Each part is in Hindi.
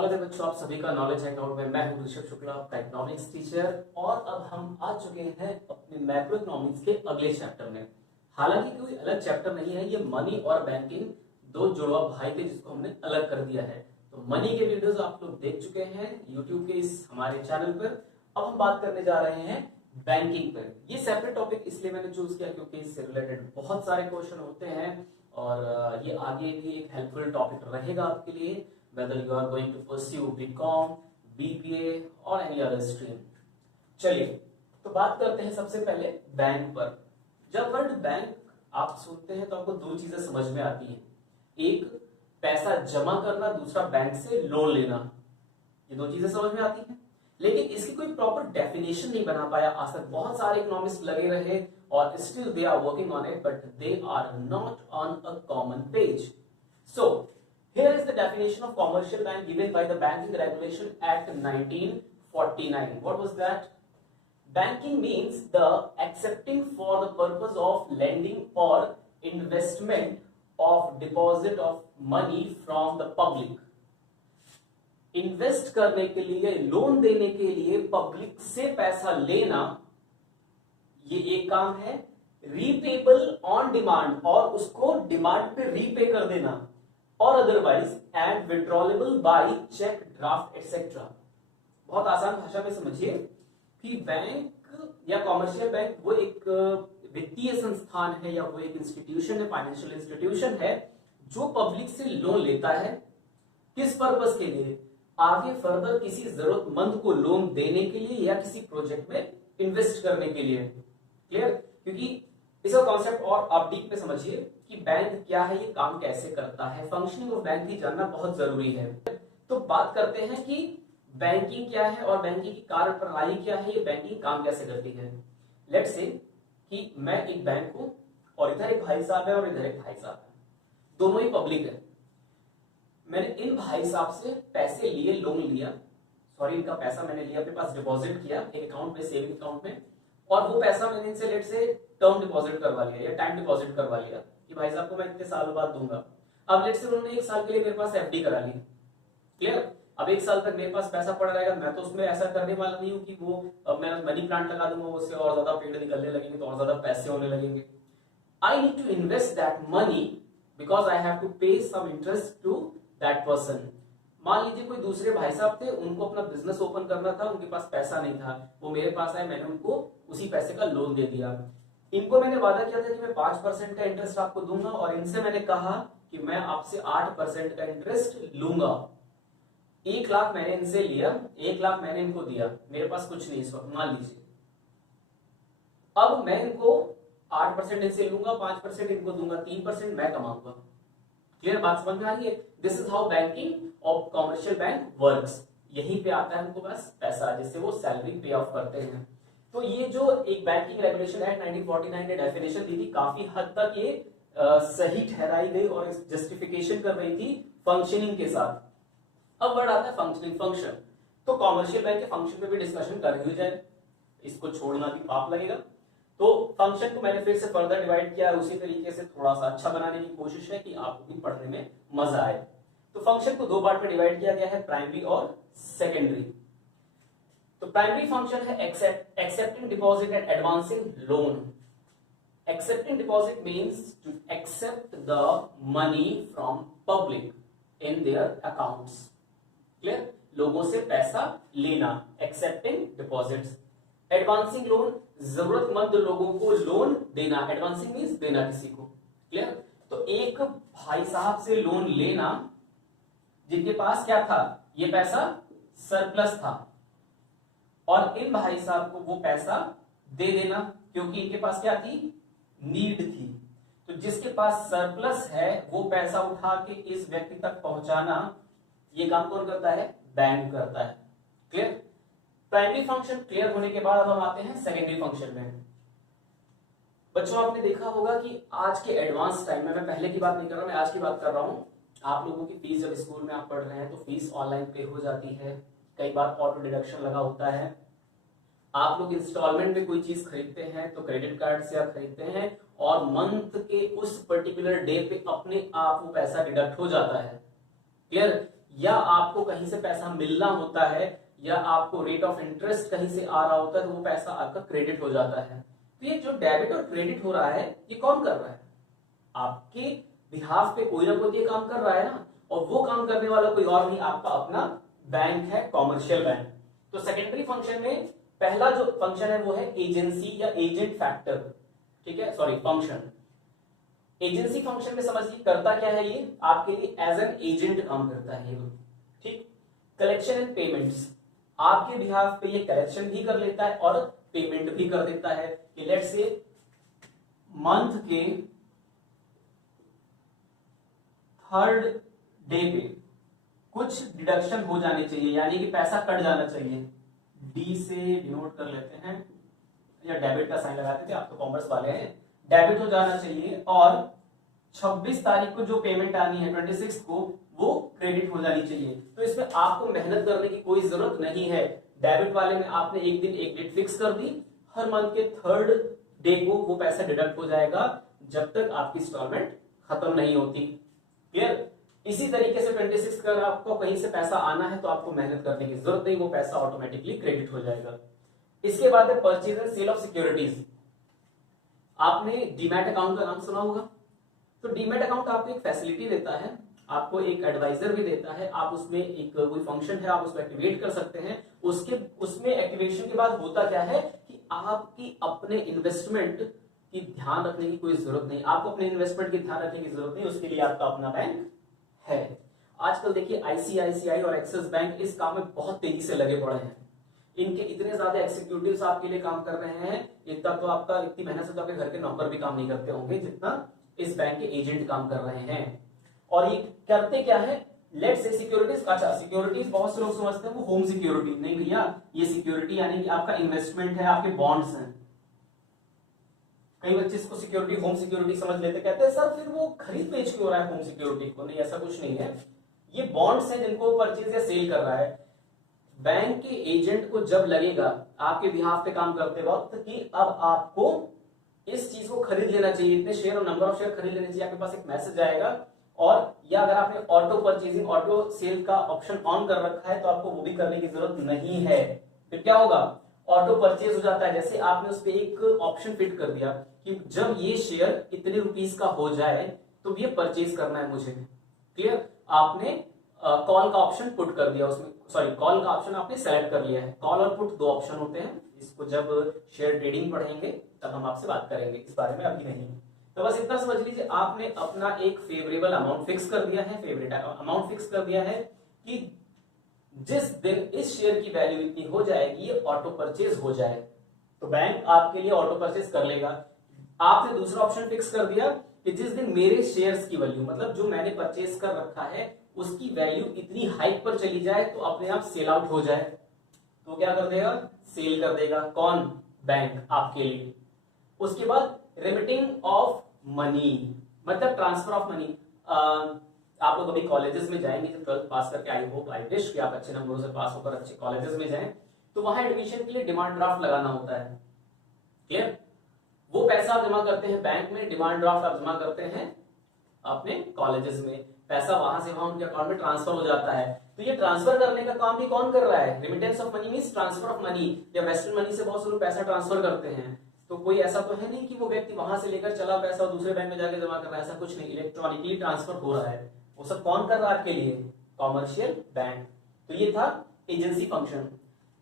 स्वागत है बच्चों, आप सभी का नॉलेज हैंगआउट में। मैं हूं ऋषभ शुक्ला, आपका इकोनॉमिक्स टीचर। और अब हम आ चुके हैं अपने मैक्रो इकोनॉमिक्स के अगले चैप्टर में। हालांकि कोई अलग चैप्टर नहीं है, ये मनी और बैंकिंग दो जुड़वा भाई थे जिसको हमने अलग कर दिया है। तो मनी के वीडियोस आप लोग देख चुके हैं यूट्यूब के इस हमारे चैनल पर। अब हम बात करने जा रहे हैं बैंकिंग पर। ये सेपरेट टॉपिक इसलिए मैंने चूज किया क्योंकि इससे रिलेटेड बहुत सारे क्वेश्चन होते हैं और ये आगे भी एक हेल्पफुल टॉपिक रहेगा आपके लिए, whether you are going to pursue BCom, BBA और any other stream। चलिए तो बात करते हैं सबसे पहले बैंक पर। जब वर्ड बैंक आप सुनते हैं तो आपको दो चीजें समझ में आती हैं, एक पैसा जमा करना, दूसरा बैंक से लोन लेना। ये दो चीजें समझ में आती हैं, लेकिन इसकी कोई प्रॉपर डेफिनेशन नहीं बना पाया आज तक। बहुत सारे इकोनॉमिस्ट लगे रहे और still they are working on it, but they are not on a common page. So here is the definition of commercial bank given by the Banking Regulation Act 1949. What was that? Banking means the accepting for the purpose of lending or investment of deposit of money from the public. Invest करने के लिए, लोन देने के लिए पब्लिक से पैसा लेना, ये एक काम है। रीपेबल ऑन डिमांड, और उसको डिमांड पे रीपे कर देना, और otherwise and withdrawable by cheque, draft etcetera. बहुत आसान भाषा में समझिए कि बैंक या कॉमर्शियल बैंक वो एक वित्तीय संस्थान है या वो एक इंस्टीट्यूशन है, फाइनेंशियल इंस्टीट्यूशन है जो पब्लिक से लोन लेता है। किस पर्पस के लिए? आगे फर्दर किसी जरूरतमंद को लोन देने के लिए या किसी प्रोजेक्ट में इन्वेस्ट करने के लिए। क्लियर? क्योंकि इसका कॉन्सेप्ट और आप डीप में समझिए कि बैंक क्या है, ये काम कैसे करता है, फंक्शनिंग ऑफ बैंक भी जानना बहुत जरूरी है। तो बात करते हैं कि बैंकिंग क्या है और बैंकिंग की कार्य प्रणाली क्या है, ये बैंकिंग काम कैसे करती है। लेट्स से कि मैं एक बैंक हूं और इधर एक भाई साहब है और इधर एक भाई साहब है, दोनों ही पब्लिक है। मैंने इन भाई साहब से पैसे लिए, लोन लिया, सॉरी इनका पैसा मैंने लिया, अपने पास डिपॉजिट किया एक अकाउंट में, सेविंग अकाउंट में, और वो पैसा मैंने इनसे लेट से टर्म डिपॉजिट करवा लिया या टाइम डिपॉजिट करवा लिया कि भाई साहब को मैं इतने साल बाद दूंगा। अब लेट से उन्होंने एक साल के लिए मेरे पास एफडी करा ली। क्लियर? अब एक साल तक मेरे पास पैसा पड़ा रहेगा। मैं तो उसमें ऐसा करने वाला नहीं हूं कि वो मैं मनी प्लांट लगा दूंगा, उससे और ज्यादा पेड़ निकलने लगेंगे तो और ज्यादा पैसे होने लगेंगे। I need to invest that money because I have to pay some interest to that person. मान लीजिए कोई दूसरे भाई साहब थे, उनको अपना बिजनेस ओपन करना था, उनके पास पैसा नहीं था, वो मेरे पास आए, मैंने उनको उसी पैसे का लोन दे दिया। इनको मैंने वादा किया था कि मैं 5% का इंटरेस्ट आपको दूंगा, और इनसे मैंने कहा कि मैं आपसे 8% का इंटरेस्ट लूंगा। 1 लाख मैंने इनसे लिया, 1 लाख मैंने इनको दिया, मेरे पास कुछ नहीं इस वक्त, मान लीजिए। अब मैं इनको 8% इनसे लूंगा, 5% इनको दूंगा, 3% मैं कमाऊंगा। क्लियर बात समझ में आ रही है? This is how banking of commercial bank works. यहीं पे आता है उनको बस पैसा, जिससे वो सैलरी पे ऑफ करते हैं। तो ये जो एक बैंकिंग रेगुलेशन एक्ट 1949 ने डेफिनेशन दी थी, काफी हद तक ये सही ठहराई गई और जस्टिफिकेशन कर रही थी फंक्शनिंग के साथ। अब वर्ड आता है फंक्शनिंग, फंक्शन। तो कॉमर्शियल बैंक के फंक्शन पे भी डिस्कशन कर ही जाए, इसको छोड़ना भी पाप लगेगा। तो फंक्शन को मैंने फिर से फर्दर डिवाइड किया, उसी तरीके से थोड़ा सा अच्छा बनाने की कोशिश है कि आपको भी पढ़ने में मजा आए। तो फंक्शन को 2 पार्ट में डिवाइड किया गया है, प्राइमरी और सेकेंडरी। तो प्राइमरी फंक्शन है accepting deposit and advancing loan. Accepting deposit means to accept the money from public in their accounts. Clear? लोगों से पैसा लेना, एक्सेप्टिंग डिपॉजिट्स। एडवांसिंग लोन, जरूरतमंद लोगों को लोन देना, एडवांसिंग मीन्स देना किसी को। क्लियर? तो एक भाई साहब से लोन लेना जिनके पास क्या था, ये पैसा सरप्लस था, और इन भाई साहब को वो पैसा दे देना क्योंकि इनके पास क्या थी, नीड थी। तो जिसके पास सरप्लस है वो पैसा उठा के इस व्यक्ति तक पहुंचाना, ये काम कौन करता है? बैंक करता है। क्लियर? प्राइमरी फंक्शन क्लियर होने के बाद अब हम आते हैं सेकेंडरी फंक्शन में। बच्चों आपने देखा होगा कि आज के एडवांस टाइम में, मैं पहले की बात नहीं कर रहा, मैं आज की बात कर रहा हूं। आप लोगों की फीस जब स्कूल में आप पढ़ रहे हैं तो फीस ऑनलाइन पे हो जाती है, कई बार ऑटो डिडक्शन लगा होता है। आप लोग इंस्टॉलमेंट में कोई चीज खरीदते हैं तो क्रेडिट कार्ड से आप खरीदते हैं और मंथ के उस पर्टिकुलर डे पे अपने आप वो पैसा डिडक्ट हो जाता है। क्लियर? या आपको कहीं से पैसा मिलना होता है, या आपको रेट ऑफ इंटरेस्ट कहीं से आ रहा होता है, तो वो पैसा आपका क्रेडिट हो जाता है। तो ये जो डेबिट और क्रेडिट हो रहा है, ये कौन कर रहा है? आपके बिहाफ पे कोई ना कोई ये काम कर रहा है ना, और वो काम करने वाला कोई और नहीं, आपका अपना बैंक है, कॉमर्शियल बैंक। तो सेकेंडरी फंक्शन में पहला जो फंक्शन है वो है एजेंसी या एजेंट फैक्टर, ठीक है, सॉरी फंक्शन। एजेंसी फंक्शन में समझिए करता क्या है, ये आपके लिए एज एन एजेंट काम करता है ये, ठीक। कलेक्शन एंड पेमेंट्स, आपके बिहाफ पे ये कलेक्शन भी कर लेता है और पेमेंट भी कर देता है कि लेट्स से मंथ के थर्ड डे पे कुछ डिडक्शन हो जाने चाहिए, यानी कि पैसा कट जाना चाहिए। डी से डिनोट कर लेते हैं, या डेबिट का साइन लगाते थे, आप तो कॉमर्स वाले हैं। डेबिट हो जाना चाहिए और 26 तारीख को जो पेमेंट आनी है 26 को, वो क्रेडिट हो जानी चाहिए। तो इसमें आपको मेहनत करने की कोई जरूरत नहीं है। डेबिट वाले में आपने एक दिन एक डेट फिक्स कर दी, हर मंथ के थर्ड डे को वो पैसा डिडक्ट हो जाएगा जब तक आपकी इंस्टॉलमेंट खत्म नहीं होती। क्लियर? इसी तरीके से 26 का आपको कहीं से पैसा आना है तो आपको मेहनत करने की जरूरत नहीं, वो पैसा ऑटोमेटिकली क्रेडिट हो जाएगा। इसके बाद है purchase and sale of securities. आपने डीमैट अकाउंट का नाम सुना होगा। तो डीमैट अकाउंट आपको एक फैसिलिटी देता है, आपको एक एडवाइजर भी देता है, आप उसमें एक कोई फंक्शन है आप उसको एक्टिवेट कर सकते हैं। उसमें एक्टिवेशन के बाद होता क्या है कि आपकी अपने इन्वेस्टमेंट की ध्यान रखने की कोई जरूरत नहीं, आपको अपने इन्वेस्टमेंट की ध्यान रखने की जरूरत नहीं, उसके लिए आपका अपना बैंक है। आजकल देखिए आईसीआईसीआई और एक्सिस बैंक इस काम में बहुत तेजी से लगे पड़े हैं। इनके इतने ज्यादा एग्जीक्यूटिव्स आपके लिए काम कर रहे हैं, इतना तो आपका इतनी मेहनत से तो आपके घर के नौकर भी काम नहीं करते होंगे जितना इस बैंक के एजेंट काम कर रहे हैं। और ये करते क्या है, लेट्स से सिक्योरिटीज, अच्छा सिक्योरिटीज बहुत से लोग समझते हैं वो होम सिक्योरिटी, नहीं भैया, ये सिक्योरिटी यानी कि आपका इन्वेस्टमेंट है, आपके बॉन्ड्स हैं। कई बच्चे इसको सिक्योरिटी होम सिक्योरिटी समझ लेते, कहते हैं सर फिर वो खरीद बेच क्यों रहा है होम सिक्योरिटी को। नहीं, ऐसा कुछ नहीं है, ये बॉन्ड्स हैं जिनको परचेज या सेल कर रहा है। बैंक के एजेंट को जब लगेगा आपके बिहाफ पे काम करते वक्त कि अब आपको इस चीज को खरीद लेना चाहिए, इतने शेयर और नंबर ऑफ शेयर खरीद लेने चाहिए, आपके पास एक मैसेज आएगा। और या अगर आपने ऑटो परचेजिंग ऑटो सेल का ऑप्शन ऑन कर रखा है तो आपको वो भी करने की जरूरत नहीं है। फिर क्या होगा, ऑटो परचेज हो जाता है। जैसे आपने उस पर एक ऑप्शन फिट कर दिया कि जब ये शेयर इतने रुपीस का हो जाए तो ये परचेज करना है मुझे। क्लियर? आपने कॉल का ऑप्शन पुट कर दिया उसमें, सॉरी कॉल का ऑप्शन आपने सेलेक्ट कर लिया है। कॉल और पुट दो ऑप्शन होते हैं, इसको जब शेयर ट्रेडिंग पढ़ेंगे तब हम आपसे बात करेंगे, इस बारे में अभी नहीं। तो बस इतना समझ लीजिए, आपने अपना एक फेवरेबल अमाउंट फिक्स कर दिया है, फेवरेट अमाउंट फिक्स कर दिया है कि जिस दिन इस शेयर की वैल्यू इतनी हो जाएगी ये ऑटो परचेज हो जाए, तो बैंक आपके लिए ऑटो परचेज कर लेगा। आपने दूसरा ऑप्शन फिक्स कर दिया कि जिस दिन मेरे शेयर्स की वैल्यू, मतलब जो मैंने परचेज कर रखा है उसकी वैल्यू इतनी हाइक पर चली जाए तो अपने आप सेल आउट हो जाए, तो क्या कर देगा, सेल कर देगा। कौन? बैंक आपके लिए। उसके बाद रिमिटिंग ऑफ मनी, मतलब ट्रांसफर ऑफ मनी। आप लोग अभी कॉलेजेस में जाएंगे जब 12th पास करके, आई होप आई विश कि आप अच्छे नंबरों से पास होकर अच्छे कॉलेजेस में जाएं, तो वहां एडमिशन के लिए डिमांड ड्राफ्ट लगाना होता है। क्लियर? वो पैसा आप जमा करते हैं बैंक में, डिमांड ड्राफ्ट आप जमा करते हैं अपने कॉलेजेस में, पैसा वहां से वहां उनके अकाउंट में ट्रांसफर हो जाता है। तो ये ट्रांसफर करने का काम भी कौन कर रहा है, remittance of money means transfer of money. या वेस्टर्न मनी से बहुत से लोग पैसा ट्रांसफर करते हैं, तो कोई ऐसा तो है नहीं कि वो व्यक्ति वहां से लेकर चला पैसा और दूसरे बैंक में जाके जमा कर रहा है, ऐसा कुछ नहीं, इलेक्ट्रॉनिकली ट्रांसफर हो रहा है। वो सब कौन कर रहा है आपके लिए, कॉमर्शियल बैंक। तो ये था एजेंसी फंक्शन।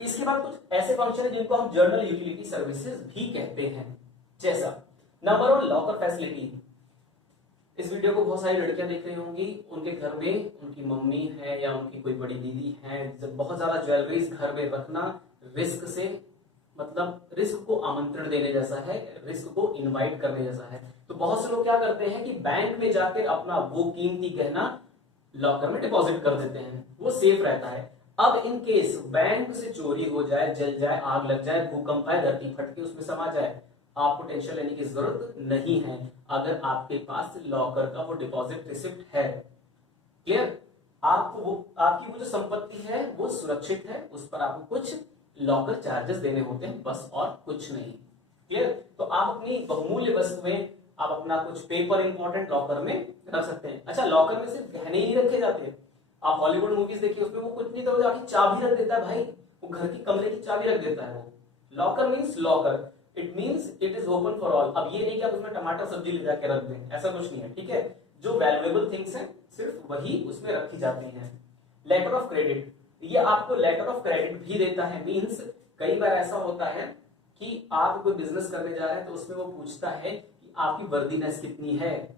इसके बाद कुछ ऐसे फंक्शन है जिनको हम जर्नल यूटिलिटी सर्विसेज भी कहते हैं, जैसा नंबर वन लॉकर फैसिलिटी। इस वीडियो को बहुत सारी लड़कियां देख रही होंगी, उनके घर में उनकी मम्मी है या उनकी कोई बड़ी दीदी है, जब बहुत ज्यादा ज्वेलरीज घर में रखना रिस्क से, मतलब रिस्क को आमंत्रण देने जैसा है, रिस्क को इनवाइट करने जैसा है। तो बहुत से लोग क्या करते हैं कि बैंक में जाकर अपना वो कीमती गहना लॉकर में डिपॉजिट कर देते हैं, वो सेफ रहता है। अब इन केस बैंक से चोरी हो जाए, जल जाए, आग लग जाए, भूकंप आए, धरती फटके उसमें समा जाए, आपको टेंशन लेने की जरूरत नहीं है अगर आपके पास लॉकर का वो डिपॉजिट रिसिप्ट है। क्लियर? आपको वो आपकी वो जो संपत्ति है वो सुरक्षित है, उस पर आपको कुछ लॉकर चार्जेस देने होते हैं, बस और कुछ नहीं। क्लियर? तो आप अपनी बहुमूल्य वस्तु में आप अपना कुछ पेपर इंपॉर्टेंट लॉकर में रख सकते हैं। अच्छा, लॉकर में सिर्फ गहने ही रखे जाते हैं, आप हॉलीवुड मूवीज देखिए, उसमें वो कुछ नहीं तो जाके चाबी रख देता है भाई, वो घर की कमरे की चाबी रख देता है। वो locker means locker, it means it is open for all. अब ये नहीं कि आप उसमें टमाटर सब्जी ले जाके रख दें, ऐसा कुछ नहीं है, ठीक है। जो वैल्यूएबल थिंग्स हैं सिर्फ वही उसमें रखी जाती हैं। लेटर ऑफ क्रेडिट, ये आपको लेटर ऑफ क्रेडिट भी देता है। मीन्स कई बार ऐसा होता है कि आप कोई बिजनेस करने जा रहे हैं तो उसमें वो पूछता है कि आपकी वर्दीनेस कितनी है,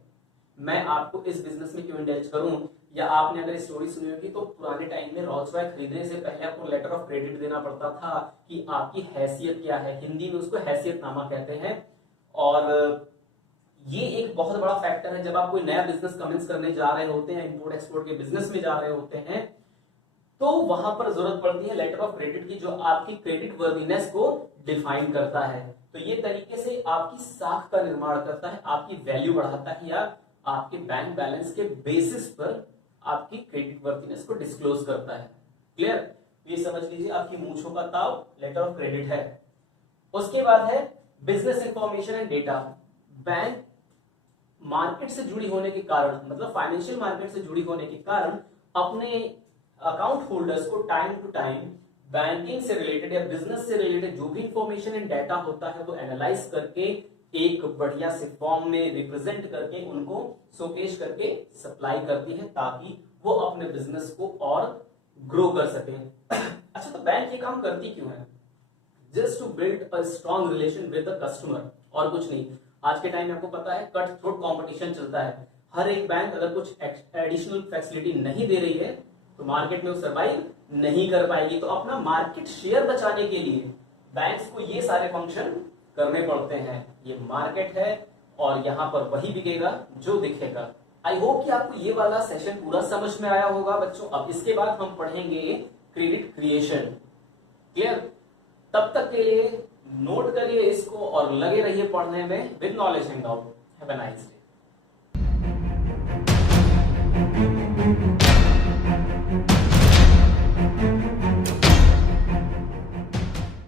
मैं आपको इस बिजनेस में क्यों इंडल्ज करूं। या आपने अगर स्टोरी सुनी होगी तो पुराने टाइम में रोल्स रॉयस खरीदने से पहले आपको लेटर ऑफ क्रेडिट देना पड़ता था कि आपकी हैसियत क्या है, हिंदी में उसको हैसियतनामा कहते हैं। और ये एक बहुत बड़ा फैक्टर है जब आप कोई नया बिजनेस कमेंस करने जा रहे होते हैं, इंपोर्ट एक्सपोर्ट के बिजनेस में जा रहे होते हैं, तो वहां पर जरूरत पड़ती है लेटर ऑफ क्रेडिट की, जो आपकी क्रेडिट वर्दीनेस को डिफाइन करता है। तो ये तरीके से आपकी साख का निर्माण करता है, आपकी वैल्यू बढ़ाता है, या आपके बैंक बैलेंस के बेसिस पर आपकी क्रेडिट वर्दीनेस को डिस्क्लोज करता है। क्लियर? ये समझ लीजिए आपकी मूंछों का ताव लेटर ऑफ क्रेडिट है। उसके बाद है business information and data. Bank market से जुड़ी होने के कारण, मतलब फाइनेंशियल मार्केट से जुड़ी होने के कारण, अपने अकाउंट होल्डर्स को टाइम टू टाइम बैंकिंग से रिलेटेड या बिजनेस से रिलेटेड जो भी इंफॉर्मेशन एंड डाटा होता है वो एनालाइज करके एक बढ़िया से फॉर्म में रिप्रेजेंट करके उनको शोकेस करके सप्लाई करती है, ताकि वो अपने बिजनेस को और ग्रो कर सके। अच्छा, तो बैंक ये काम करती क्यों है? Just to build a strong relation with the customer, और कुछ नहीं। आज के टाइम में आपको पता है कट थ्रोट कंपटीशन चलता है। हर एक बैंक अगर कुछ एडिशनल फैसिलिटी नहीं दे रही है तो मार्केट में वो सर्वाइव नहीं कर पाएगी। तो अपना मार्केट शेयर बचाने के लिए बैंक्स को ये सारे फंक्शन करने पड़ते हैं। ये मार्केट है और यहां पर वही बिकेगा जो दिखेगा। आई होप कि आपको ये वाला सेशन पूरा समझ में आया होगा बच्चों। अब इसके बाद हम पढ़ेंगे क्रेडिट क्रिएशन। क्लियर? तब तक के लिए नोट करिए इसको और लगे रहिए पढ़ने में with knowledge hang out. Have a nice day.